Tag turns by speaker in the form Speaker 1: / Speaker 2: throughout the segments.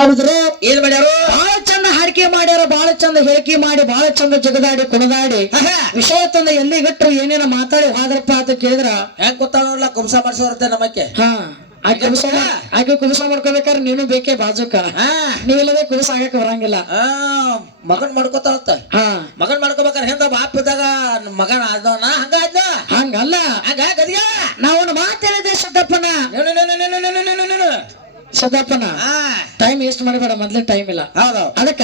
Speaker 1: ಕಲಾವಿದರು
Speaker 2: ಏನ್ ಮಾಡ್ಯಾರು?
Speaker 1: ಬಹಳ ಚಂದ ಹಾಡಿಕೆ ಮಾಡ್ಯಾರ ಬಹಳ ಚಂದ ಹೇಳಿಕೆ ಮಾಡಿ ಬಹಳ ಚಂದ ಜಗದಾಡಿ ಕುಣದಾಡಿ. ವಿಷಯ ತಂದ ಎಲ್ಲಿಗಟ್ರು ಏನೇನ ಮಾತಾಡಿ ಹಾದ್ರಪ್ಪ ಅಂತ ಕೇಳಿದ್ರ?
Speaker 2: ಹೆಂಗ್ ಗೊತ್ತಾಗಲ್ಲ ಕುಂಸ ಮಾಡಿಸೋರ್ತೆ ನಮಕ್ಕೆ
Speaker 1: ಹಾ. ಆಕೆ ಕುಬಸ ಆಕೆ ಕುಬಸ ಮಾಡ್ಕೋಬೇಕಾದ್ರೆ ನೀನು ಬೇಕೇ ಬಾಜುಕ. ನೀವಿಲ್ಲದೆ ಕುಬಸ ಆಗಕ್ಕೆ ಬರಂಗಿಲ್ಲ.
Speaker 2: ಮಗನ್ ಮಾಡ್ಕೋತಾವತ್ತ
Speaker 1: ಹಾ.
Speaker 2: ಮಗನ್ ಮಾಡ್ಕೋಬೇಕಾದ್ರೆ ಹೆಂಗ ಬಾಪ್ ಇದ್ದಾಗ ಮಗನ ಆದವನ? ಹಂಗ ಆದ್ನ
Speaker 1: ಹಂಗಲ್ಲ
Speaker 2: ಹಂಗ ಗದಿಗ
Speaker 1: ನಾವು ಮಾತಾಡಿದೆ ಶಬ್ದಪ್ಪನ
Speaker 2: ನೀನು ನೀನು ನೀನು ನೀನು ನೀನು ನೀನು
Speaker 1: ಶಬ್ದಪ್ಪನ
Speaker 2: ಹಾ
Speaker 1: ಟೈಮ್ ವೇಸ್ಟ್ ಮಾಡಬೇಡ ಮೊದ್ಲೇ ಟೈಮ್ ಇಲ್ಲ.
Speaker 2: ಹೌದು.
Speaker 1: ಅದಕ್ಕ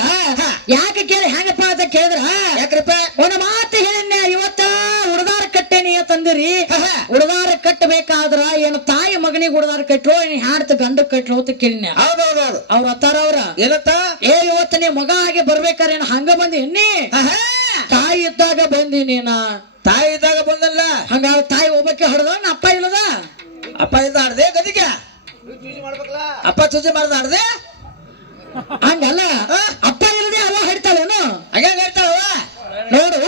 Speaker 1: ಯಾಕೆ ಕೇಳಿ ಹೆಂಗಪ್ಪ ಅಂತ ಕೇಳಿದ್ರ?
Speaker 2: ಯಾಕ್ರಪ್ಪ?
Speaker 1: ಒಂದು ಮಾತು ಹೇಳಿ ಇವತ್ತ ಹುಡುಗಾರ ಕಟ್ಟೇನಿ ತಂದಿರಿ.
Speaker 2: ಹುಡುಗಾರ
Speaker 1: ಉಡದಾರ ಕಟ್ಟಬೇಕಾದ್ರ ಏನು ತಾಯಿ ಮಗನಿಗೆ ಹುಡುಗಾರ ಕಟ್ಟೋ ಏನ್ ಹಾಡ್ತ ಗಂಡ ಕಟ್ಟೋ ಅಂತ ಕೇಳಿನ
Speaker 2: ಹೌದು ಹೌದು ಹೌದು
Speaker 1: ಅವ್ರ ಅತ್ತಾರ ಅವ್ರ.
Speaker 2: ಏನತ್ತ?
Speaker 1: ಏ ಇವತ್ತ ನೀ ಮಗ ಆಗಿ ಬರ್ಬೇಕಾರೆ ಏನ್ ಹಂಗ ಬಂದಿ
Speaker 2: ಎಣ್ಣಿ.
Speaker 1: ತಾಯಿ ಇದ್ದಾಗ ಬಂದಿ ನೀನ?
Speaker 2: ತಾಯಿ ಇದ್ದಾಗ ಬಂದಲ್ಲ?
Speaker 1: ಹಂಗ ತಾಯಿ ಒಬ್ಬಕ್ಕೆ ಹೊಡೆದ ಅಪ್ಪ ಇಲ್ಲದ?
Speaker 2: ಅಪ್ಪ ಇದ್ದ ಆಡ್ದೆ ಗದಿಗ ಅಪ್ಪ ಚೂಜಿ ಮಾಡ್ದ ಆಡ್ದೆ
Speaker 1: ಹಂಗಲ್ಲ.
Speaker 2: ಆ?
Speaker 1: ಅಪ್ಪ ಇಲ್ಲದೆ ಅವ ಹಿಡ್ತಾಳೇನು
Speaker 2: ಹಂಗ ಹೇಳ್ತಾವ
Speaker 1: ನೋಡು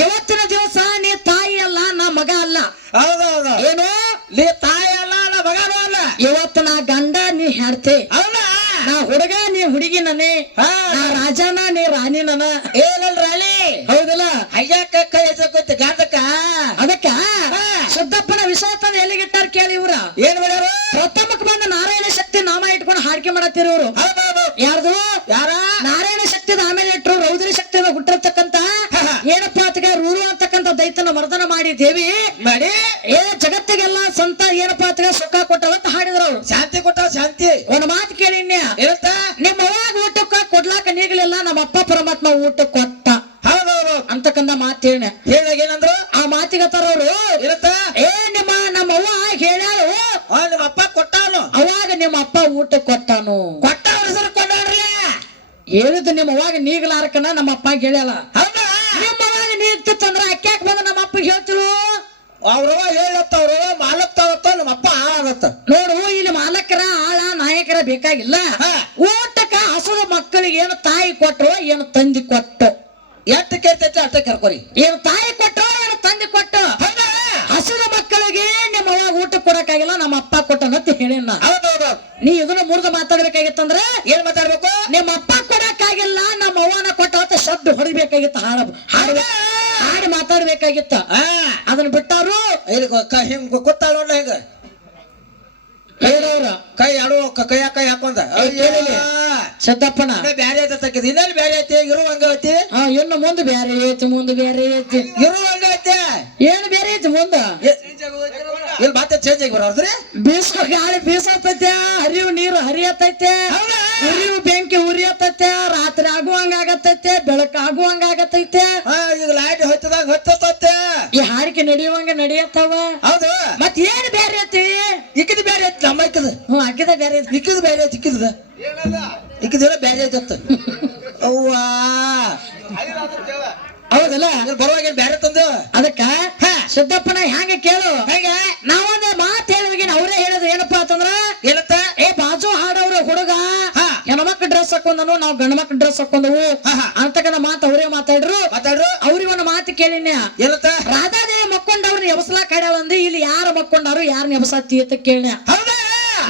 Speaker 1: ಇವತ್ತಿನ ದಿವಸ ನೀ ತಾಯಿ ಅಲ್ಲ ನಾ ಮಗ ಅಲ್ಲ.
Speaker 2: ಹೌದೌದು. ಹೌದು
Speaker 1: ಏನು?
Speaker 2: ನೀ ತಾಯಿ ಅಲ್ಲ ನಾ ಮಗ ಅಲ್ಲ.
Speaker 1: ಇವತ್ತು ನಾ ಗಂಡ ನೀ ಹೆಡ್ತೆ.
Speaker 2: ಹೌದಾ?
Speaker 1: ನಾ ಹುಡುಗ ನೀ ಹುಡುಗಿ ನನೇ
Speaker 2: ಹಾ.
Speaker 1: ನಾ ರಾಜನ ನೀ ರಾಣಿ ನನ
Speaker 2: ಏನಲ್ ರಾಣಿ?
Speaker 1: ಹೌದಲ್ಲ.
Speaker 2: ಅಯ್ಯಕ್ಕ ಕೈ ಹೆಸರು
Speaker 1: ಅದಕ್ಕ. ಶುದ್ಧಪ್ಪನ ವಿಷಯ ತಂದ ಎಲ್ಲಿಗಿಟ್ಟಾರ ಕೇಳಿ ಇವ್ರ?
Speaker 2: ಏನ್ ಮಾಡ್ಯಾರು
Speaker 1: ಪ್ರಥಮಕ್ ಬಂದ ನಾರಾಯಣ ಶಕ್ತಿ ನಾಮ ಇಟ್ಕೊಂಡು
Speaker 2: ಮಾಡತ್ತಿರೋರು
Speaker 1: ಯಾರ್ದು?
Speaker 2: ಯಾರ?
Speaker 1: ನಾರಾಯಣ ಶಕ್ತಿದ ಆಮೇಲೆ ಇಟ್ಟರು ರೌದ್ರಿ ಶಕ್ತಿದ ಹುಟ್ಟಿರ್ತಕ್ಕಂತ. ಏನಪ್ಪಾ ಆತಗ ರೂರು ಅಂತಕ್ಕಂತ ದೈತನ ಮರ್ದನ ಮಾಡಿ ದೇವಿ
Speaker 2: ಮಾಡಿ.
Speaker 1: ಏ ಜಗತ್ತಿಗೆಲ್ಲ ಸ್ವಂತ ಏನಪ್ಪಾ ಆತಗ ಸುಖ ಕೊಟ್ಟವ ಅಂತ ಹಾಡಿದ್ರು ಅವ್ರು.
Speaker 2: ಶಾಂತಿ ಕೊಟ್ಟ ಶಾಂತಿ.
Speaker 1: ಒಂದ್ ಮಾತು ಕೇಳಿ
Speaker 2: ಏನಂತ
Speaker 1: ನಿಮ್ಮ ಅವಾಗ ಊಟಕ್ಕ ಕೊಡ್ಲಾಕ ನೀಗಲಿಲ್ಲ ನಮ್ಮ ಅಪ್ಪ ಪರಮಾತ್ಮ ಊಟ ಕೊಟ್ಟ.
Speaker 2: ಹೌದೌದು ಹೌದು
Speaker 1: ಅಂತಕ್ಕಂತ ಮಾತು ಹೇಳ
Speaker 2: ಹೇಳಿದಾಗ ಏನಂದ್ರು?
Speaker 1: ಆ ಮಾತಿಗತ್ತಾರ ಅವರು
Speaker 2: ಏನಂತ
Speaker 1: ಏ ನಿಮ್ಮ ನಮ್ಮ ಅವ್ವ ಹೇಳ್ಯಾಳು
Speaker 2: ಆ, ನಿಮ್ಮ ಅಪ್ಪ ಕೊಟ್ಟಾನು
Speaker 1: ಅವಾಗ ನಿಮ್ಮ ಊಟ ಕೊಟ್ಟಾನು.
Speaker 2: ಕೊಟ್ಟ ಹೆಸರು
Speaker 1: ಹೇಳಿದ್ದು ನಿಮ್ಮ ಅವಾಗ ನೀಗಲಾರಕನ ನಮ್ಮ ಅಪ್ಪ ಹೇಳಲ್ಲ
Speaker 2: ಹೌದಾ?
Speaker 1: ನಿಮ್ಮ ಅವಾಗ ನೀಗ್ತಿತ್ತಂದ್ರ ಅಕ್ಯಾಕ್ ಬಂದ ನಮ್ಮ ಅಪ್ಪ ಹೇಳ್ತಿರು?
Speaker 2: ಅವ್ರವ ಹೇಳತ್ತ ಅವ್ರವ ಮಾಲಕ್ತಾವತ್ತ ನಮ್ಮ ಅಪ್ಪ ಆಳತ್ತ
Speaker 1: ನೋಡು ಇಲ್ಲಿ ಮಾಲಕರ ಆಳ ನಾಯಕರ ಬೇಕಾಗಿಲ್ಲ. ಊಟಕ್ಕ ಹಸದ ಮಕ್ಕಳಿಗೆ ಏನು ತಾಯಿ ಕೊಟ್ಟರು ಏನು ತಂದಿ ಕೊಟ್ಟು.
Speaker 2: ಎಷ್ಟು ಕೇಳ್ತೈತೆ ಅಷ್ಟ ಕರ್ಕೊರಿ.
Speaker 1: ಏನು ತಾಯಿ ಕೊಟ್ಟರು ಏನು ತಂದಿ ಕೊಟ್ಟು. ಹಸಿದ ಮಕ್ಕಳಿಗೆ ನಿಮ್ಮ ಅವಾಗ ಊಟ ಕೊಡಕ್ಕಾಗಿಲ್ಲ ನಮ್ಮ ಅಪ್ಪ ಕೊಟ್ಟನಂತ ಹೇಳಿನ.
Speaker 2: ನಾ ಹೌದು.
Speaker 1: ನೀ ಇದನ್ನ ಮುರಿದು ಮಾತಾಡ್ಬೇಕಾಗಿತ್ತಂದ್ರೆ
Speaker 2: ಏನ್ ಮಾತಾಡ್ಬೇಕು?
Speaker 1: ನಿಮ್ಮ ಅಪ್ಪ ಕೊಡಕ್ಕಾಗಿಲ್ಲ ನಮ್ಮ ಅವ್ವನ ಕೊಟ್ಟ ಶಬ್ದ ಹೊಡಿಬೇಕಾಗಿತ್ತ ಹಾಡ ಹಾಡ ಹಾಡು ಮಾತಾಡ್ಬೇಕಾಗಿತ್ತ.
Speaker 2: ಆ
Speaker 1: ಅದನ್ನ
Speaker 2: ಬಿಟ್ಟವ್ರು ಹಿಂಗ್ ಗೊತ್ತಾಳ ನೋಡ ಹಿಂಗ.
Speaker 1: ಹೇಳವ್ರ
Speaker 2: ಕೈ ಆಡು ಕೈ ಕೈ ಹಾಕೊಂಡ.
Speaker 1: ಸಿದ್ದಪ್ಪನ.
Speaker 2: ಬ್ಯಾರೆ ಐತೆ ಇನ್ನೇನು ಬ್ಯಾರೆ ಐತಿ? ಇರು ಹಂಗ ಐತಿ?
Speaker 1: ಹಾ ಇನ್ನು ಮುಂದೆ ಬೇರೆ ಐತಿ ಮುಂದೆ ಬೇರೆ ಐತಿ.
Speaker 2: ಇರು ಹಂಗ ಐತಿ?
Speaker 1: ಏನು ಬೇರೆ ಐತಿ ಮುಂದೆ?
Speaker 2: ಇಲ್ಲಿ ಮತ್ತೆ ಚೇಂಜ್ ಆಗಿ ಬರೋದ್ರಿ
Speaker 1: ಬೀಸ್ಕೊ ಗಾಳಿ ಬೀಸತೈತೆ ಹರಿವು ನೀರು ಹರಿಯತೈತೆ
Speaker 2: ಹೌದಾ?
Speaker 1: ಉರಿವು ಬೆಂಕಿ ಉರಿಯತೈತೆ ರಾತ್ರಿ ಆಗುವಂಗ ಆಗತೈತೆ ಬೆಳಕ ಆಗುವಂಗ ಆಗತೈತೆ
Speaker 2: ಹಾ ಈಗ ಲೈಟ್ ಹೊತ್ತದಾಗ ಹೊತ್ತತೈತೆ
Speaker 1: ಈ ಹಾರಿಕೆ ನಡೆಯುವಂಗ ನಡೆಯತ್ತವ.
Speaker 2: ಹೌದು.
Speaker 1: ಮತ್ ಏನ್ ಬೇರೆ ಐತಿ?
Speaker 2: ಇಕ್ಕಿದ ಬೇರೆ ಐತಿ ನಮ್ಮ ಇಕ್ಕದ.
Speaker 1: ಹ್ಞೂ ಅಕ್ಕಿದ ಬೇರೆ ಐತಿ.
Speaker 2: ಇಕ್ಕಿದ ಬೇರೆ ಐತಿ ಇಕ್ಕಿದ ಇಕ್ಕಿದ ಬೇರೆ ಐತತ್ತ ಅವ್ವ.
Speaker 1: ಹೌದಲ್ಲ?
Speaker 2: ಬರುವಾಗ ಬೇರೆ ತಂದು?
Speaker 1: ಅದಕ್ಕ
Speaker 2: ಹಾ.
Speaker 1: ಸಿದ್ದಪ್ಪನ ಹ್ಯಾಂಗ ಕೇಳು
Speaker 2: ಹೆಂಗ
Speaker 1: ನಾವೊಂದು ಮಾತು ಹೇಳಿದ್ವಿ ಅವರೇ ಹೇಳೋದು ಏನಪ್ಪಾ ಅಂತಂದ್ರ
Speaker 2: ಏನತ್ತ
Speaker 1: ಏ ಬಾಜು ಹಾಡವ್ರ ಹುಡುಗ
Speaker 2: ಹಾ.
Speaker 1: ಹೆಣ್ಮಕ್ಳು ಡ್ರೆಸ್ ಹಾಕೊಂಡನು ನಾವು ಗಂಡ ಮಕ್ಳು ಡ್ರೆಸ್ ಹಾಕೊಂಡವು. ಅಂತಕ್ಕಂಥ ಮಾತು ಅವರೇ ಮಾತಾಡ್ರು.
Speaker 2: ಮಾತಾಡ್ರು?
Speaker 1: ಅವ್ರಿಗೆ ಒಂದು ಮಾತು ಕೇಳಿನ
Speaker 2: ಏನತ್ತ
Speaker 1: ರಾಧಾದೇವಿ ಮಕ್ಕೊಂಡವ್ರನ್ನ ಎಬಸಲಾ ಹಾಡ್ಯಾಳ ಅಂದೆ ಇಲ್ಲಿ ಯಾರು ಮಕ್ಕೊಂಡಾರು ಯಾರನ್ನ ಎಬಸಾತಿ ಅಂತ ಕೇಳಿನ
Speaker 2: ಹೌದಾ?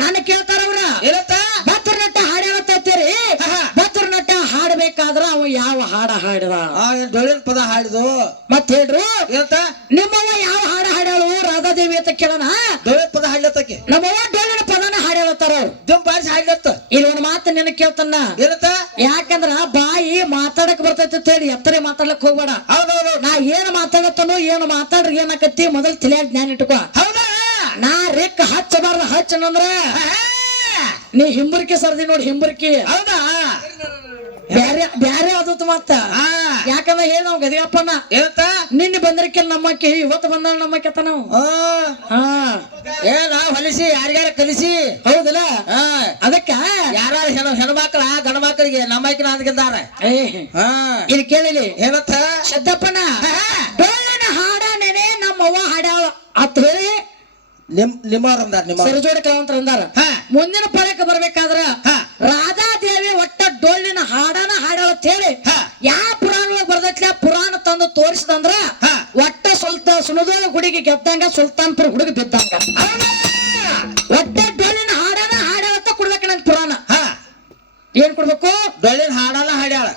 Speaker 1: ನಾನು ಕೇಳ್ತಾರ ಅವ್ರ.
Speaker 2: ಏನತ್ತ
Speaker 1: ಬತ್ತರ ನಟ ಹಾಡ್ಯಾಳತ್ತೀರಿ
Speaker 2: ಹಾ, ಹಾ.
Speaker 1: ಬತ್ತರ ನಟ ಹಾಡ್ಬೇಕಾದ್ರ ಅವ ಯಾವ ಹಾಡ ಹಾಡಿದ?
Speaker 2: ಪದ ಹಾಡಿದು?
Speaker 1: ಮತ್ತೆ ಹೇಳ್ರು.
Speaker 2: ಏನತ್ತ
Speaker 1: ನಿಮ್ಮವ ಯಾವ ಹಾಡ ಹಾಡ್ಯಾಳು ರಾಧಾದೇವಿ ಅಂತ ಕೇಳೋಣ
Speaker 2: ಡೊಳ್ಳಿನ ಪದ ಹಾಡ್ಲತ್ತಕ್ಕೆ
Speaker 1: ನಮ್ಮವ್ವ ಡೊಳ್ಳಿನ ಪದನ ಹಾಡ್ಯಾಳತ್ತಾರ ಅವ್ರು
Speaker 2: ದುಮ್ ಬಾರಿಸಿ ಹಾಡ್ಲತ್ತ
Speaker 1: ಇಲ್ಲಿ ಒಂದು ಮಾತು ನಿನಗೆ ಕೇಳ್ತಾನ?
Speaker 2: ಏನತ್ತ
Speaker 1: ಯಾಕಂದ್ರ ಬಾಯಿ ಮಾತಾಡಕ್ ಬರ್ತೈತಿ ಅಂತ ಹೇಳಿ ಎತ್ತರೆ ಮಾತಾಡ್ಲಕ್ ಹೋಗ್ಬೇಡ.
Speaker 2: ಹೌದೌದು.
Speaker 1: ನಾ ಏನ್ ಮಾತಾಡತ್ತನೋ ಏನ್ ಮಾತಾಡ್ರಿ ಏನಾಕತ್ತಿ? ಮೊದಲ್ ತಿಳಿಯಾಗ ಜ್ಞಾನ ಇಟ್ಕೋ.
Speaker 2: ಹೌದಾ?
Speaker 1: ನಾ ರೆಕ್ಕ ಹಚ್ಚಬಾರ್ದ ಹಚ್ಚನಂದ್ರ ನೀ ಹಿಂಬರ್ಕಿ ಸರ್ದಿ ನೋಡಿ ಹಿಂಬರ್ಕಿ.
Speaker 2: ಹೌದಾ?
Speaker 1: ಬ್ಯಾರೆ ಬ್ಯಾರೆ ಆದತ್ ಮತ್ತ. ಯಾಕಂದ್ರ ಹೇಳಿ ನಾವ್ ಗದಿಗಪ್ಪನ
Speaker 2: ಏನತ್ತ
Speaker 1: ನಿನ್ನೆ ಬಂದರ್ಕಿಲ್ ನಮ್ಮಕ್ಕೆ ಇವತ್ತು ಬಂದ ನಮ್ಮಕ್ಕೆ ಅತ್ತ ನಾವು.
Speaker 2: ಏ ಹೊಲಿಸಿ ಯಾರಿಗಾರ ಕಲಿಸಿ.
Speaker 1: ಹೌದಲ್ಲ? ಅದಕ್ಕ?
Speaker 2: ಯಾರ ಹೆಣ್ಣು ಹೆಣ್ಮಕ್ಳ ಗಂಡ ಮಕ್ಕಳಿಗೆ
Speaker 1: ನಮ್ಮಕ್ಕೆ
Speaker 2: ಹಾ
Speaker 1: ಇಲ್ಲಿ ಕೇಳಿಲಿ.
Speaker 2: ಏನತ್ತ
Speaker 1: ಶದ್ದಪ್ಪನ ಹಾಡ ನೆನೆ ನಮ್ಮವ್ವ ಹಾಡ್ಯಾಳ. ಅತ್ ಹೇಳಿ.
Speaker 2: ನಿಮ್ ನಿಮ್ಮವ್ರ ಅಂದಾರ ನಿಮ್ಮ
Speaker 1: ಸಿರಜೋಡಿ ಕಲಾವಂತರ ಅಂದಾರ.
Speaker 2: ಹಾ.
Speaker 1: ಮುಂದಿನ ಪದಕ್ಕೆ ಬರ್ಬೇಕಾದ್ರ
Speaker 2: ಹಾ.
Speaker 1: ರಾಧಾದೇವಿ ಒಟ್ಟ ಡೊಳ್ಳಿನ ಹಾಡನ ತೋರಿಸಿದಂದ್ರ
Speaker 2: ಹಾ.
Speaker 1: ಒಟ್ಟ ಸುಲ್ತ ಸುಲದ ಗುಡಿಗೆ ಗೆದ್ದಂಗ ಸುಲ್ತಾನ್ಪುರ ಹುಡುಗ ಬಿದ್ದಂಗ. ಒಟ್ಟ ಡೊಳ್ಳಿನ ಹಾಡನ ಹಾಡ್ಯಾಳತ್ತ ಕೊಡ್ಬೇಕ ನನ್ ಪುರಾಣ.
Speaker 2: ಹಾ.
Speaker 1: ಏನ್ ಕೊಡ್ಬೇಕು?
Speaker 2: ಡೊಳ್ಳಿನ ಹಾಡಲ್ಲ ಹಾಡ್ಯಾಳ.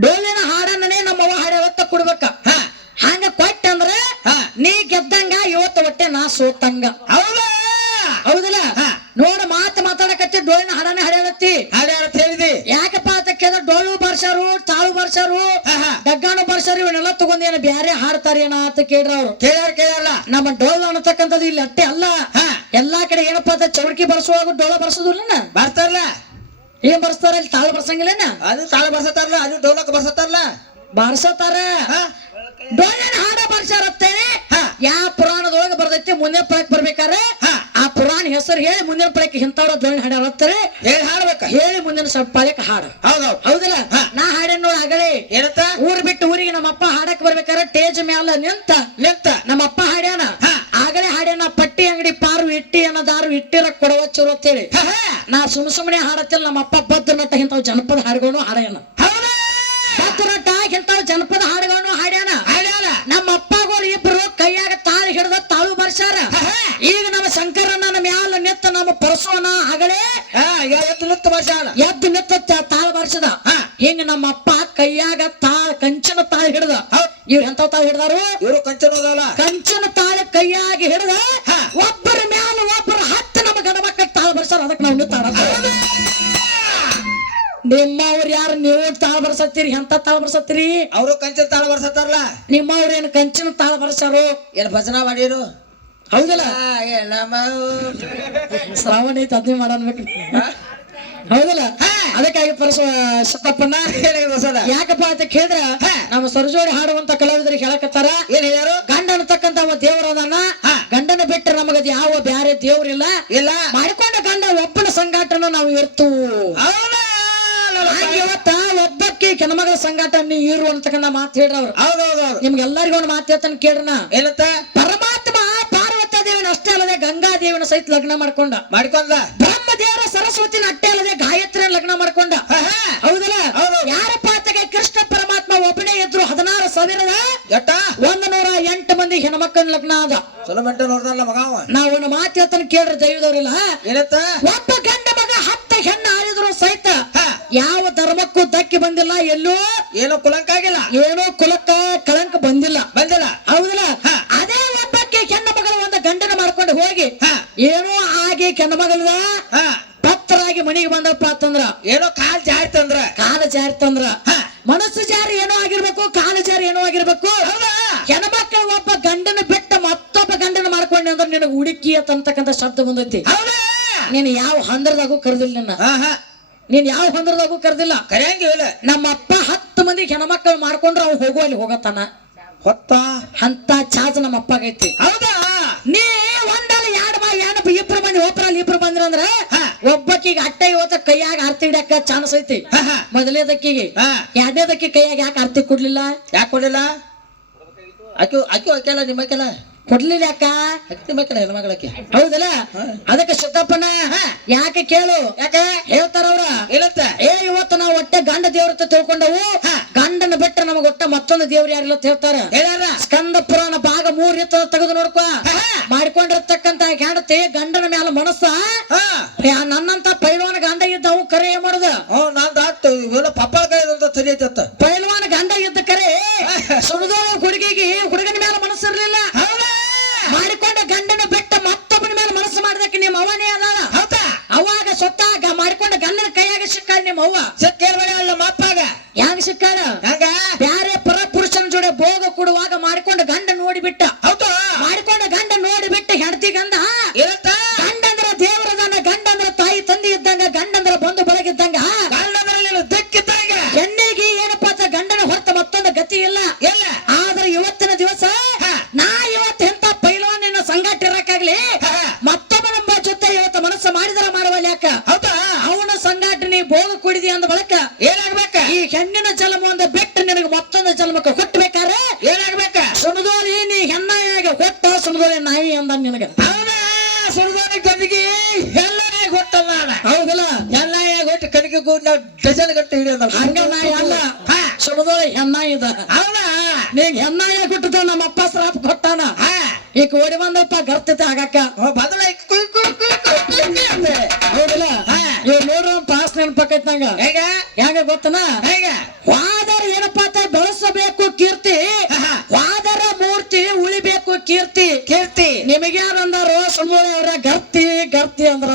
Speaker 1: ಡೋಲಿನ ಹಾಡನ್ನೇ ನಮ್ಮವ್ವ ಹಾಡ್ಯಾವತ್ತ ಕೊಡ್ಬೇಕ.
Speaker 2: ಹಾ.
Speaker 1: ಹಂಗ ಕೊಟ್ಟ ಅಂದ್ರ
Speaker 2: ಹಾ.
Speaker 1: ನೀ ಗೆದ್ದಂಗ ಇವತ್ತು ಒಟ್ಟೆ ನಾ ಸೋತಂಗ.
Speaker 2: ಹೌದಾ?
Speaker 1: ಹೌದಿಲ್ಲ?
Speaker 2: ಹಾ.
Speaker 1: ನೋಡ ಮಾತು ಮಾತಾಡಕತ್ತಿ ಡೋಲಿನ ಹಾಡನ ಹಾಡ್ಯಾಳತ್ತಿ.
Speaker 2: ಹಾಡ್ಯಾಳ ಅಂತ ಹೇಳಿದಿ.
Speaker 1: ಯಾಕಪ್ಪ ಅಂತ ಕೇಳಿದ್ರೆ ಡೋಳು ಬರ್ಸಾರು ಬರ್ಸಾರು?
Speaker 2: ಡಗ್ಗಾಣ ಹಾ.
Speaker 1: ಇವನ್ನೆಲ್ಲ ಬರ್ಸಾರು ಇವನ್ನೆಲ್ಲ ಬ್ಯಾರೆ ಬ್ಯಾರೆ ಹಾಡ್ತಾರೇನ ಅಂತ ಕೇಳ್ರ ಅವ್ರು.
Speaker 2: ಕೇಳ್ಯಾರ ಕೇಳಲ್ಲ
Speaker 1: ನಮ್ಮ ಡೋಲ್ ಅನ್ನತಕ್ಕಂಥದ್ದು ಇಲ್ಲಿ ಅಟ್ಟೆ ಅಲ್ಲ.
Speaker 2: ಹಾ.
Speaker 1: ಎಲ್ಲಾ ಕಡೆ ಏನಪ್ಪ ಅಂತ ಚೌಡ್ಕಿ ಬರ್ಸುವಾಗ ಡೋಳ ಬರ್ಸೋದಿಲ್ಲನ
Speaker 2: ಬರ್ತಾರಲ್ಲ.
Speaker 1: ಏನ್ ಬರ್ಸ್ತಾರ ಇಲ್ಲಿ ತಾಳ ಬರ್ಸಂಗಿಲ್ಲನ?
Speaker 2: ಅದು ತಾಳ ಬರ್ಸತ್ತಾರಲ್ಲ ಅದು ಡೋಲಕ್ ಬರ್ಸತ್ತಾರಲ್ಲ
Speaker 1: ಬರ್ಸತಾರ? ಡೋಲಿನ ಹಾಡ ಬರ್ಸಾರತ್ತೆ?
Speaker 2: ಹಾ.
Speaker 1: ಯಾವ ಪುರಾಣದೊಳಗೆ ಬರ್ದೈತಿ ಮುಂದೆ ಪಳಕ್ ಬರ್ಬೇಕಾರೆ?
Speaker 2: ಹಾ.
Speaker 1: ಆ ಪುರಾಣ ಹೆಸರು ಹೇಳಿ ಮುಂದಿನ ಪಳಕ್ಕೆ ಇಂಥವ್ರ ದೋಣಿ ಹಾಡ್ಯಾರ
Speaker 2: ಹೇಳಿ ಹಾಡ್ಬೇಕ.
Speaker 1: ಹೇಳಿ ಮುಂದಿನ ಸ್ವಲ್ಪ ಪಳಕ್ಕೆ ಹಾಡು.
Speaker 2: ಹೌದೌದು.
Speaker 1: ಹೌದಿಲ್ಲ
Speaker 2: ಹಾ.
Speaker 1: ನಾ ಹಾಡೇನ್ ನೋಡ ಆಗಲೇ
Speaker 2: ಏನಂತ?
Speaker 1: ಊರ್ ಬಿಟ್ಟು ಊರಿಗೆ ನಮ್ಮಪ್ಪ ಹಾಡಕ್ ಬರ್ಬೇಕಾರ ಟೇಜ್ ಮ್ಯಾಲ ನಿಂತ
Speaker 2: ನಿಂತ.
Speaker 1: ನಮ್ಮಪ್ಪ ಹಾಡ್ಯಾನ. ಆಗಲೇ ಹಾಡ್ಯಾನ ಪಟ್ಟಿ ಅಂಗಡಿ ಪಾರು ಇಟ್ಟಿ ಅನ್ನ ದಾರು ಇಟ್ಟಿರ ಕೊಡವ ಚೂರು ಅಂತೇಳಿ. ನಾ ಸುಮ್ ಸುಮ್ಮನೆ ಹಾಡತ್ತಿಲ್ಲ ನಮ್ಮ ಅಪ್ಪ ಬದ್ದ ನಟ ಇಂಥವ್ ಜನಪದ ಹಾಡುಗಳನ್ನು ಹಾಡ್ಯಾನ. ಬದ್ದ ನಟ ಇಂಥವ್ ಜನಪದ ಹಾಡುಗಳನ್ನು ಹಾಡ್ಯಾನ.
Speaker 2: ಹಾಡ್ಯಾನ?
Speaker 1: ನಮ್ಮ ಅಪ್ಪಗಳು ಇಬ್ರು ಕೈಯಾಗ ತಾಳಿ ಹಿಡ್ದ ತಾಳು ಬರ್ಸಾರ
Speaker 2: ಈಗ ನಮ್ಮ
Speaker 1: ಈಗ ನಮ್ಮ ಮ್ಯಾಲ ನಿತ್ತ ನಮ್ಮ ಪರಸೋನ ಆಗಲೇ
Speaker 2: ಹಾ ಈಗ ಎದ್ದು ನೆತ್ತ ಬರ್ಸಾಳ
Speaker 1: ಎದ್ದು ನಿತ್ತ ತಾಳು ಬರ್ಸದ. ಹಿಂಗ ನಮ್ಮ ಅಪ್ಪ ಕೈಯಾಗ ತಾ ಕಂಚನ ತಾಳಿ ಹಿಡ್ದ. ಇವ್ರ ಎಂತ ತಾಳಿ ಹಿಡ್ದಾರು?
Speaker 2: ಇವರು ಕಂಚನ
Speaker 1: ಕಂಚನ ತಾಳಿ ಕೈಯಾಗಿ ಹಿಡ್ದ
Speaker 2: ಹಾ.
Speaker 1: ಒಬ್ಬರ ಮ್ಯಾಲ ಒಬ್ಬರ ಹತ್ತು ನಮ್ಮ ಗಂಡ ಮಕ್ಕಳ ತಾಳ ಬರ್ಸಾರ ಅದಕ್ಕೆ ನಾವು ನಿಮ್ಮ ನಿಮ್ಮವ್ರು ಯಾರು ನೀವು ತಾಳ ಬರ್ಸತ್ತೀರಿ? ಎಂತ ತಾಳ ಬರ್ಸತ್ತೀರಿ?
Speaker 2: ಅವರು ಕಂಚನ ತಾಳ ಬರ್ಸತ್ತಾರಲ್ಲ?
Speaker 1: ನಿಮ್ಮವ್ರು ಏನು ಕಂಚಿನ ತಾಳ ಬರ್ಸಾರು
Speaker 2: ಏನ್ ಭಜನಾ ಮಾಡಿರು?
Speaker 1: ಹೌದಲ್ಲ? ಶ್ರಾವಣ ಐತಿ ಅದನ್ನೇ ಮಾಡನ್ಬೇಕು ಹೌದಲ್ಲ? ಅದಕ್ಕಾಗಿ ಪರಸ ಸತ್ತಪ್ಪನ ಯಾಕಪ್ಪ ಅಂತ ಕೇಳಿದ್ರ. ನಮ್ಮ ಸರಜೋಡಿ ಹಾಡುವಂತ ಕಲಾವಿದರಿಗೆ ಹೇಳಕತ್ತಾರ.
Speaker 2: ಏನ್ ಹೇಳ್ಯಾರು
Speaker 1: ಗಂಡ ಅನ್ನತಕ್ಕಂತ ಅವ ದೇವರದನ್ನ. ಗಂಡನ ಬಿಟ್ಟರೆ ನಮಗದ ಯಾವ ಬ್ಯಾರೆ ದೇವ್ರಿಲ್ಲ
Speaker 2: ಇಲ್ಲ.
Speaker 1: ಮಾಡಿಕೊಂಡ ಗಂಡ ಒಪ್ಪನ ಸಂಘಾಟನ ನಾವು ಇರ್ತು. ಇವತ್ತ ಒಬ್ಬಕ್ಕೆ ಕೆನಮಗಳ ಸಂಗಾಟ ನೀವು ಇರು ಅಂತಕ್ಕಂಥ ಮಾತು ಹೇಳ್ರ ಅವ್ರು.
Speaker 2: ನಿಮ್ಗೆ
Speaker 1: ನಿಮ್ಗೆಲ್ಲರಿಗೂ ಒಂದು ಮಾತು ಹೇಳ್ತಾನೆ ಕೇಳ್ರಣ
Speaker 2: ಏನಂತ?
Speaker 1: ಪರಮಾತ್ಮ ಪಾರ್ವತ ದೇವನ ಅಷ್ಟೇ ಅಲ್ಲದೆ ಗಂಗಾ ದೇವನ ಸಹಿತ ಲಗ್ನ ಮಾಡ್ಕೊಂಡ.
Speaker 2: ಮಾಡ್ಕೊಂಡ.
Speaker 1: ಬ್ರಹ್ಮ ದೇವರ ಸರಸ್ವತಿನ ಅಟ್ಟೆ ಅಲ್ಲದೆ ಗಾಯತ್ರಿ ಲಗ್ನ ಮಾಡ್ಕೊಂಡ
Speaker 2: ಹಾ, ಹಾ.
Speaker 1: ಹೌದಲ್ಲ
Speaker 2: ಹೌದು.
Speaker 1: ಯಾರಪ್ಪ ಆತಗೆ ಕೃಷ್ಣ ಪರಮಾತ್ಮ ಒಬ್ಬನೇ ಇದ್ರು ಹದಿನಾರು ಸಾವಿರದ
Speaker 2: ಎಟ್ಟ?
Speaker 1: ಒಂದ್ ನೂರ ಎಂಟು ಮಂದಿ ಹೆಣ್ಮಕ್ಕಳ ಲಗ್ನ ಅದ
Speaker 2: ಚಲೋ ಮೆಂಟ ನೋಡ್ದಲ್ಲ ಮಗ
Speaker 1: ನಾವು ಒಂದು ಮಾತು ಹೇಳ್ತಾನೆ ಕೇಳ್ರಿ ದೈವದವ್ರಿಲ್ಲ
Speaker 2: ಏನತ್ತ?
Speaker 1: ಒಬ್ಬ ಗಂಡ ಮಗ ಹತ್ತ ಹೆಣ್ಣು ಆರಿದ್ರು ಸಹಿತ. ಯಾವ ಧರ್ಮಕ್ಕೂ ಧಕ್ಕಿ ಬಂದಿಲ್ಲ ಎಲ್ಲೂ
Speaker 2: ಏನೋ ಕುಲಂಕ ಆಗಿಲ್ಲ?
Speaker 1: ಏನೋ ಕುಲಕ್ಕ ಕಳಂಕ ಬಂದಿಲ್ಲ.
Speaker 2: ಬಂದಿಲ್ಲ?
Speaker 1: ಹೌದಿಲ್ಲ. ಅದೇ ಒಬ್ಬಕ್ಕೆ ಹೆಣ್ಣು ಮಗಳ ಒಂದು ಗಂಡನ ಮಾಡ್ಕೊಂಡು ಹೋಗಿ. ಏನೋ ಆಗಿ ಕೆಣ್ಣ ಮಗಳದ ಪತ್ರರಾಗಿ ಮನೆಗೆ ಬಂದಪ್ಪ ಅಂತಂದ್ರ
Speaker 2: ಏನೋ ಕಾಲ್ ತಂದ್ರ
Speaker 1: ಕಾಲ ಜಾರಿ ತಂದ್ರ
Speaker 2: ಹಾ.
Speaker 1: ಮನಸ್ಸು ಜಾರಿ ಏನೋ ಆಗಿರ್ಬೇಕು ಕಾಲ ಜಾರಿ ಏನೋ ಆಗಿರ್ಬೇಕು.
Speaker 2: ಹೌದಾ?
Speaker 1: ಹೆಣ್ಮಕ್ಳು ಒಬ್ಬ ಗಂಡನ ಬಿಟ್ಟ ಮತ್ತೊಬ್ಬ ಗಂಡನ ಮಾಡ್ಕೊಂಡೆ ಅಂದ್ರೆ ನಿನಗೆ ಹುಡುಕಿ ಅಂತಕ್ಕಂಥ ಶಬ್ದ ಬಂದೈತಿ. ನೀನು ಯಾವ ಹಂದ್ರದಾಗೂ ಕರೆದಿಲ್ಲ ನಿನ್ನ. ನೀನ್ ಯಾವ ಹಂದ್ರದಾಗೂ ಕರೆದಿಲ್ಲ.
Speaker 2: ಕರೆಯಂಗಿಲ್ಲ
Speaker 1: ನಮ್ಮ ಅಪ್ಪ ಹತ್ತು ಮಂದಿ ಹೆಣ್ಮಕ್ಳು ಮಾಡ್ಕೊಂಡ್ರೆ ಅವ್ ಹೋಗುವಲ್ಲಿ ಹೋಗತ್ತಾನ.
Speaker 2: ಹೊತ್ತ?
Speaker 1: ಅಂತ ಚಾರ್ಜ್ ನಮ್ಮ ಅಪ್ಪಗೈತಿ
Speaker 2: ಹೌದಾ?
Speaker 1: ನೀ ಒಂದಲ್ಲ ಎರಡು ಎರಡು ಇಬ್ರು ಬಂದ್ರೆ ಒಬ್ರಲ್ಲಿ ಇಬ್ರು ಬಂದ್ರೆ ಅಂದ್ರ
Speaker 2: ಹಾ.
Speaker 1: ಒಬ್ಬಕ್ಕಿಗೆ ಅಟ್ಟೆ ಇವತ್ತ ಕೈಯಾಗ ಆರ್ತಿ ಚಾನ್ಸ್ ಐತಿ. ಮೊದಲೇದಕ್ಕಿಗೆ. ಎರಡನೇದಕ್ಕಿ ಕೈಯಾಗ ಯಾಕೆ ಆರ್ತಿ ಕೊಡ್ಲಿಲ್ಲ?
Speaker 2: ಯಾಕೆ ಕೊಡ್ಲಿಲ್ಲ? ಅಕ್ಕಿ ಅಕ್ಕಿ ಆಕೆಲ್ಲ ನಿಮ್ಮ ಆಕೆಲ್ಲ
Speaker 1: ಕೊಡ್ಲಿಲ್ಲ ಅಕ್ಕ
Speaker 2: ಆಕಿ ನಿಮ್ಮ ಆಕೆಲ್ಲ ಹೆಣ್ಮಗಳಕ್ಕೆ
Speaker 1: ಹೌದಲ್ಲ? ಅದಕ್ಕೆ ಸಿದ್ದಪ್ಪನ ಯಾಕೆ ಕೇಳು?
Speaker 2: ಯಾಕ?
Speaker 1: ಹೇಳ್ತಾರ ಅವ್ರ
Speaker 2: ಹೇಳತ್ತ.
Speaker 1: ಏ ಇವತ್ತು ನಾವು ಒಟ್ಟೆ ಗಂಡ ದೇವ್ರ ತಿಳ್ಕೊಂಡವು.
Speaker 2: ಹಾ.
Speaker 1: ಒಟ್ಟ ಮತ್ತೊಂದು ದೇವ್ರ ಯಾರಿಲ್ಲ ಅಂತ ಹೇಳ್ತಾರ?
Speaker 2: ಹೇಳ್ಯಾರ
Speaker 1: ಸ್ಕಂದ ಪುರಾಣ ಭಾಗ ಮೂರ್ ಇರ್ತದ ತೆಗೆದು ನೋಡ್ಕೊ.
Speaker 2: ಹಾ.
Speaker 1: ಮಾಡ್ಕೊಂಡಿರ್ತಕ್ಕಂತ ಹೆಂಡತಿ ಗಂಡನ ಮ್ಯಾಲ ಮನಸ್ಸ? ನನ್ನಂತ ಪೈಲ್ವಾನ ಗಂಡ ಇದ್ದವು ಕರೆ ಏನ್ ಮಾಡುದ?
Speaker 2: ನಂದು ಇವೆಲ್ಲ ಪಪ್ಪಾಳ ಅಂತ
Speaker 1: ಪೈಲ್ವಾನ ಗಂಡ ಇದ್ದ ಕರೆ ಸುಣದೋಳ ಹುಡುಗಿಗೆ ಹುಡುಗನ ಮ್ಯಾಲ ಮನಸ್ಸು ಇರ್ಲಿಲ್ಲ.
Speaker 2: ಹೌದಾ?
Speaker 1: ಮಾಡಿಕೊಂಡ ಗಂಡನ ಬೆಟ್ಟ ಮತ್ತೊಬ್ಬನ ಮೇಲೆ ಮನಸ್ಸು ಮಾಡಿದಕ್ಕೆ ನಿಮ್ಮ ಅವನೇ
Speaker 2: ಹೌದಾ?
Speaker 1: ಅವಾಗ ಸ್ವತಃ ಮಾಡಿಕೊಂಡ ಗಂಡನ ಕೈಯಾಗ ಸಿಕ್ಕ ನಿಮ್ಮ ಅವ್ವ
Speaker 2: ಸತ್ ಕೇಳ್ಬೇಡ ನಮ್ಮ ಅಪ್ಪಾಗ
Speaker 1: ಯಾಕೆ ಸಿಕ್ಕಾಳ
Speaker 2: ಹಂಗ
Speaker 1: ಬ್ಯಾರೆ ಪರ ಪುರುಷನ ಜೋಡಿ ಭೋಗ ಕೊಡುವಾಗ ಮಾಡಿಕೊಂಡ ಗಂಡ ನೋಡಿಬಿಟ್ಟ
Speaker 2: ಹೌದು
Speaker 1: ಮಾಡಿಕೊಂಡ ಗಂಡ ನೋಡಿಬಿಟ್ಟ ಹೆಂಡತಿ ಗಂಡ
Speaker 2: ಏನಂತ
Speaker 1: ಗಂಡಂದ್ರ ದೇವರದನ್ನ ಗಂಡಂದ್ರ ತಾಯಿ ತಂದೆ ಇದ್ದಂಗ ಗಂಡಂದ್ರ ಬಂಧು ಬಳಗಿದ್ದಂಗ
Speaker 2: ಗಂಡದ್ರಲ್ಲಿ ದಕ್ಕಿದ್ದಾಗ
Speaker 1: ಹೆಣ್ಣಿಗೆ ಏನಪ್ಪ ಅಂತ ಗಂಡನ ಹೊರತ ಮತ್ತೊಂದು ಗತಿ ಇಲ್ಲ
Speaker 2: ಎಲ್ಲ
Speaker 1: ಆದ್ರೆ ಇವತ್ತಿನ ದಿವಸ
Speaker 2: ಹಾ.
Speaker 1: ನಾ ಇವತ್ತು ಎಂತ ಪೈಲ್ವಾನಿನ ಸಂಗಾಟ ಇರಕ್ಕಾಗ್ಲಿ
Speaker 2: ಹಾ.
Speaker 1: ಮತ್ತೊಬ್ಬನ ಮ- ಜೊತೆ ಇವತ್ತು ಮನಸ್ಸು ಮಾಡಿದರ ಮಾಡುವಲ್ಲ ಯಾಕ
Speaker 2: ಹೌದಾ
Speaker 1: ಅವನ ಭೋಗ ಕುಡಿದಿ ಅಂದ ಬಳಕ
Speaker 2: ಏನಾಗ್ಬೇಕ?
Speaker 1: ಈ ಹೆಣ್ಣಿನ ಜನ್ಮ ಒಂದು ಬಿಟ್ಟು ನಿನಗೆ ಮತ್ತೊಂದು ಜನ್ಮಕ್ಕೆ ಹುಟ್ಟಬೇಕಾರ?
Speaker 2: ಏನಾಗ್ಬೇಕ?
Speaker 1: ಸುಣದೋಲಿ ನೀ ಹೆಣ್ಣಾಯಿಗೆ ಹೊಟ್ಟ ಸುಣದೋಲಿ ನಾಯಿ ಅಂದ ನಿನಗ.
Speaker 2: ಅವನ ಸುಳ್ದೋನಿ ಕದಿಗೆ ಎಲ್ಲ ನಾನ
Speaker 1: ಹೌದಲ್ಲ.
Speaker 2: ಎಲ್ಲ ಹೊಟ್ಟು ಕಡಿಗೆ ಕೂಡ ಡಜನ್ ಗಟ್ಟು ಹಿಡಿಯೋದ
Speaker 1: ಹಂಗ ನಾಯಿ ಅಲ್ಲ.
Speaker 2: ಹಾ.
Speaker 1: ಸುಣದೋಳಿ ಹೆಣ್ಣಾಯಿ ಇದ
Speaker 2: ಹೌದಾ?
Speaker 1: ನೀ ಹೆಣ್ಣಾಯ ಹುಟ್ಟದ ನಮ್ಮ ಅಪ್ಪ ಶ್ರಾಪ್ ಕೊಟ್ಟಾನ. ಈಗ ಓಡಿ ಬಂದಪ್ಪ ಗರ್ತತೆ ಆಗಕ್ಕ.
Speaker 2: ಬದಲಾಯಿ ಹೆಂಗ
Speaker 1: ಹೇಗೆ? ವಾದರ ಏನಪ್ಪಾ ಅಂತ ಬೆಳೆಸಬೇಕು ಕೀರ್ತಿ. ವಾದರ ಮೂರ್ತಿ ಉಳಿಬೇಕು ಕೀರ್ತಿ.
Speaker 2: ಕೀರ್ತಿ.
Speaker 1: ನಿಮಗೆ ಯಾರಂದಾರು ಸುಮ್ಮನೆ ಅವ್ರ ಗರ್ತಿ ಗರ್ತಿ ಅಂದ್ರ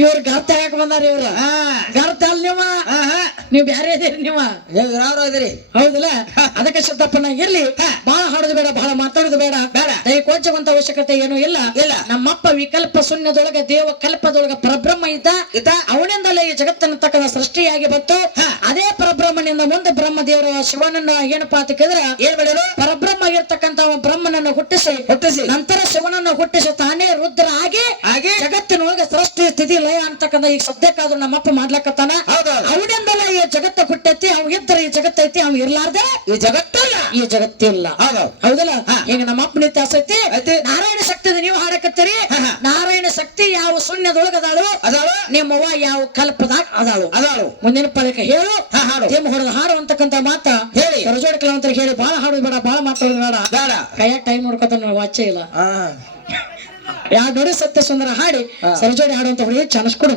Speaker 1: ಇವ್ರು ಗರ್ತಿ ಯಾಕೆ ಬಂದಾರ ಇವ್ರ? ಗರ್ತ ಅಲ್ವ ಅಲ್ ನೀವ ಬ್ಯಾರೆ ಇದೀರಿ ನೀವ.
Speaker 2: ಯಾರು ಇದ್ರಿ?
Speaker 1: ಹೌದಲ್ಲ? ಅದಕ್ಕೆ ಶಬ್ದಪ್ಪನ ಇರ್ಲಿ. ಬಹಳ ಹಾಡೋದು ಬೇಡ ಬಹಳ ಮಾತಾಡೋದು ಬೇಡ.
Speaker 2: ಬೇಡ.
Speaker 1: ದಯ ಕೊಂಚವಂತ ಅವಶ್ಯಕತೆ ಏನು ಇಲ್ಲ.
Speaker 2: ಇಲ್ಲ.
Speaker 1: ನಮ್ಮಪ್ಪ ವಿಕಲ್ಪ ಶೂನ್ಯದೊಳಗ ದೇವ ಕಲ್ಪದೊಳಗ ಪರಬ್ರಹ್ಮ ಇದ್ದ.
Speaker 2: ಇದ್ದ.
Speaker 1: ಅವನಿಂದಲೇ ಈ ಜಗತ್ತನ್ನ ತಕ್ಕದ ಸೃಷ್ಟಿಯಾಗಿ ಬಂತು.
Speaker 2: ಅದೇ
Speaker 1: ಅದೇ ಪರಬ್ರಹ್ಮನಿಂದ ಮುಂದೆ ಬ್ರಹ್ಮ ದೇವರ ಶಿವನನ್ನ ಏನಪ್ಪಾ ಅಂತ ಕೇಳಿದ್ರೆ
Speaker 2: ಏನ್ ಮಾಡಿದ್ರು
Speaker 1: ಪರಬ್ರಹ್ಮ ಇರ್ತಕ್ಕಂತ ಬ್ರಹ್ಮನನ್ನ ಹುಟ್ಟಿಸಿ
Speaker 2: ಹುಟ್ಟಿಸಿ.
Speaker 1: ನಂತರ ಶಿವನನ್ನ ಹುಟ್ಟಿಸಿ ತಾನೇ ರುದ್ರ ಆಗಿ
Speaker 2: ಹಾಗೆ
Speaker 1: ಜಗತ್ತಿನೊಳಗೆ ಸೃಷ್ಟಿ ಸ್ಥಿತಿ ಲಯ ಅಂತಕ್ಕಂಥ ಈಗ ಸದ್ಯಕ್ಕಾದ್ರೂ ನಮ್ಮಪ್ಪ ಮಾಡ್ಲಕತ್ತಾನ? ಅವನಿಂದಲೇ ಈ ಜಗತ್ತ ಹುಟ್ಟೈತಿ ಅವ್ ಇದ್ರೆ ಈ ಜಗತ್ತೈತಿ ಅವ್ ಇರ್ಲಾರ್ದೆ
Speaker 2: ಈ ಜಗತ್ತಲ್ಲ
Speaker 1: ಈ ಜಗತ್ತಿಲ್ಲ ಹೌದಲ್ಲ. ಈಗ ನಮ್ಮ ಅಪ್ಪನ ಇತಿಹಾಸ ಐತಿ. ನಾರಾಯಣ ಶಕ್ತಿ ನೀವು ಹಾಡಕತ್ತೀರಿ. ನಾರಾಯಣ ಶಕ್ತಿ ಯಾವ ಶೂನ್ಯದೊಳಗ ಅದಾಳು.
Speaker 2: ಅದಾಳು
Speaker 1: ನಿಮ್ಮವ್ವ ಯಾವ ಕಲ್ಪದಾಗ ಅದಾಳು.
Speaker 2: ಅದಾಳು.
Speaker 1: ಮುಂದಿನ ಪದಕ ಹೇಳು.
Speaker 2: ಹಾಡು.
Speaker 1: ದೇಮ ಹೊಡೆದ ಹಾಡು ಅಂತಕ್ಕಂತ ಮಾತ
Speaker 2: ಹೇಳಿ.
Speaker 1: ರಜೋಡ್ ಕಲಾವಂತರಿಗೆ ಹೇಳಿ ಬಾಳ ಹಾಡು ಬೇಡ ಬಾಳ ಮಾತಾಡೋದು ಬೇಡ.
Speaker 2: ಬೇಡ.
Speaker 1: ಕೈಯಾಗ ಟೈಮ್ ನೋಡ್ಕೊತ ವಾಚೆ ಇಲ್ಲ. ಯಾ ನೋಡಿ ಸತ್ಯ ಸುಂದರ ಹಾಡಿ. ಸರಜೋಡಿ ಹಾಡು ಅಂತ ಹುಡುಗಿ ಚಾನ್ಸ್ ಕೊಡು